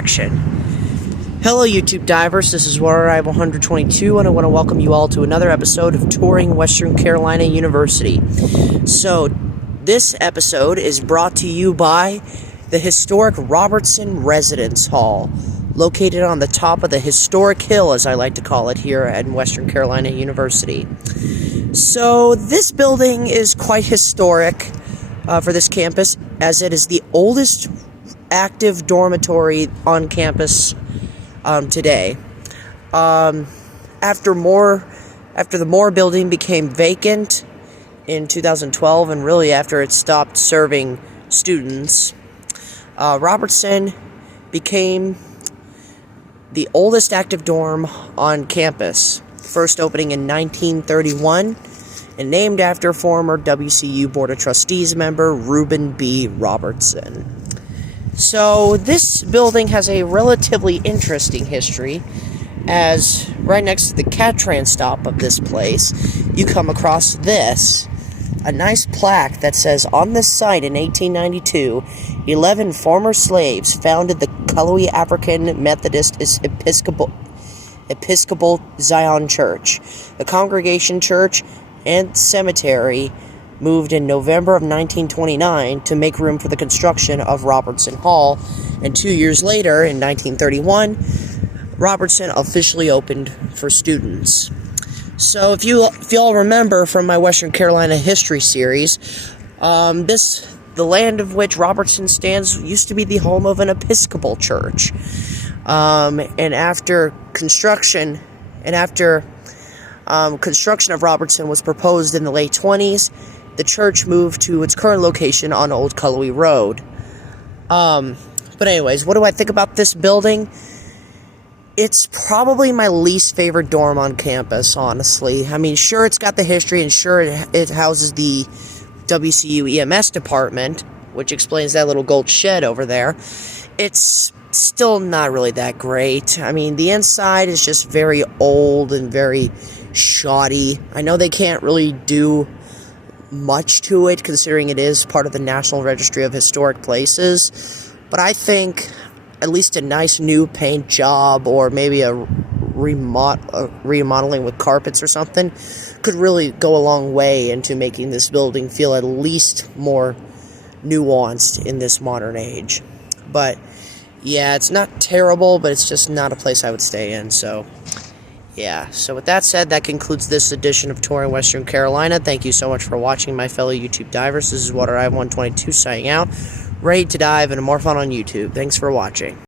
action. Hello YouTube divers, this is Water Arrival 122 and I want to welcome you all to another episode of Touring Western Carolina University. So, this episode is brought to you by the historic Robertson Residence Hall, located on the top of the historic hill, as I like to call it, here at Western Carolina University. So, this building is quite historic for this campus, as it is the oldest active dormitory on campus today. After the Moore building became vacant in 2012, and really after it stopped serving students, Robertson became the oldest active dorm on campus, first opening in 1931 and named after former WCU Board of Trustees member Reuben B. Robertson. So this building has a relatively interesting history, as right next to the Caltrain stop of this place, you come across this, a nice plaque that says, "On this site in 1892, 11 former slaves founded the Cullowhee African Methodist Episcopal Zion Church. The congregation church and cemetery moved in November of 1929 to make room for the construction of Robertson Hall, and 2 years later, in 1931, Robertson officially opened for students." So if you all remember from my Western Carolina history series, the land of which Robertson stands used to be the home of an Episcopal church. And after construction of Robertson was proposed in the late 20s, the church moved to its current location on Old Cullowhee Road. But anyways, what do I think about this building? It's probably my least favorite dorm on campus, honestly. I mean, sure, it's got the history, and sure, it houses the WCU EMS department, which explains that little gold shed over there. It's still not really that great. I mean, the inside is just very old and very shoddy. I know they can't really do much to it, considering it is part of the National Registry of Historic Places, but I think at least a nice new paint job, or maybe a remodeling with carpets or something, could really go a long way into making this building feel at least more nuanced in this modern age. But yeah, it's not terrible, but it's just not a place I would stay in. So yeah, so with that said, that concludes this edition of Touring Western Carolina. Thank you so much for watching, my fellow YouTube divers. This is Water Arrival 122 signing out, ready to dive into more fun on YouTube. Thanks for watching.